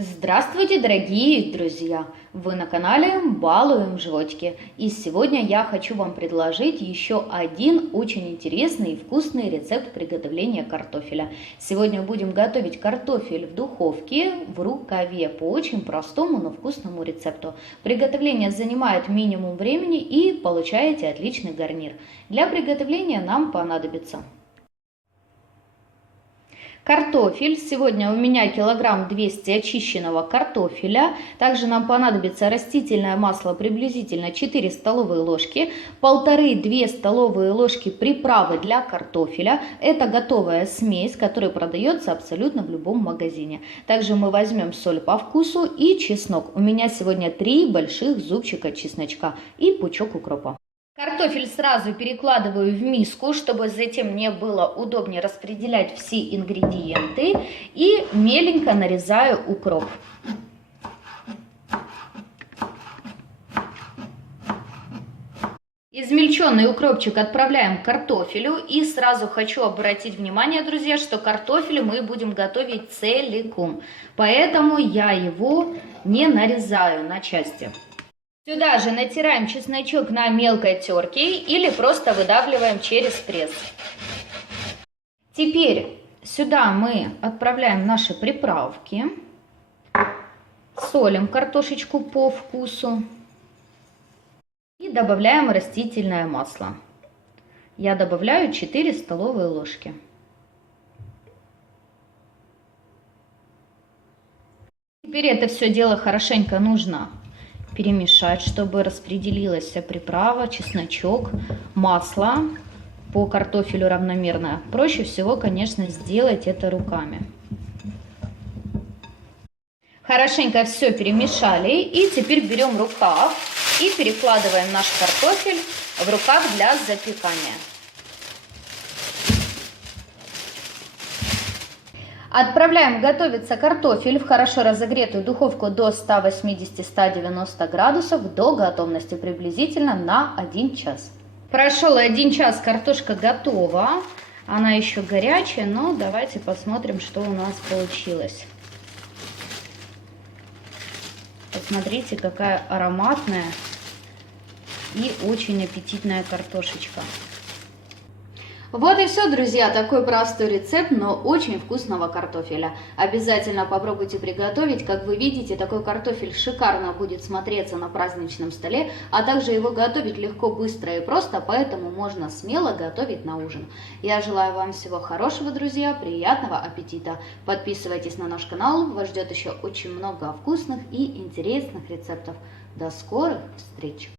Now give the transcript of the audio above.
Здравствуйте, дорогие друзья! Вы на канале Балуем животики. И сегодня я хочу вам предложить еще один очень интересный и вкусный рецепт приготовления картофеля. Сегодня будем готовить картофель в духовке в рукаве по очень простому, но вкусному рецепту. Приготовление занимает минимум времени и получаете отличный гарнир. Для приготовления нам понадобится картофель. Сегодня у меня килограмм 200 очищенного картофеля. Также нам понадобится растительное масло приблизительно 4 столовые ложки, 1,5-2 столовые ложки приправы для картофеля. Это готовая смесь, которая продается абсолютно в любом магазине. Также мы возьмем соль по вкусу и чеснок. У меня сегодня 3 больших зубчика чесночка и пучок укропа. Картофель сразу перекладываю в миску, чтобы затем мне было удобнее распределять все ингредиенты. И меленько нарезаю укроп. Измельченный укропчик отправляем к картофелю. И сразу хочу обратить внимание, друзья, что картофель мы будем готовить целиком. Поэтому я его не нарезаю на части. Сюда же натираем чесночок на мелкой терке или просто выдавливаем через пресс. Теперь сюда мы отправляем наши приправки. Солим картошечку по вкусу. И добавляем растительное масло. Я добавляю 4 столовые ложки. Теперь это все дело хорошенько нужно перемешать, чтобы распределилась вся приправа, чесночок, масло по картофелю равномерно. Проще всего, конечно, сделать это руками. Хорошенько все перемешали. И теперь берем рукав и перекладываем наш картофель в рукав для запекания. Отправляем готовиться картофель в хорошо разогретую духовку до 180-190 градусов до готовности приблизительно на 1 час. Прошел 1 час, картошка готова. Она еще горячая, но давайте посмотрим, что у нас получилось. Посмотрите, какая ароматная и очень аппетитная картошечка. Вот и все, друзья, такой простой рецепт, но очень вкусного картофеля. Обязательно попробуйте приготовить. Как вы видите, такой картофель шикарно будет смотреться на праздничном столе, а также его готовить легко, быстро и просто, поэтому можно смело готовить на ужин. Я желаю вам всего хорошего, друзья, приятного аппетита. Подписывайтесь на наш канал, вас ждет еще очень много вкусных и интересных рецептов. До скорых встреч!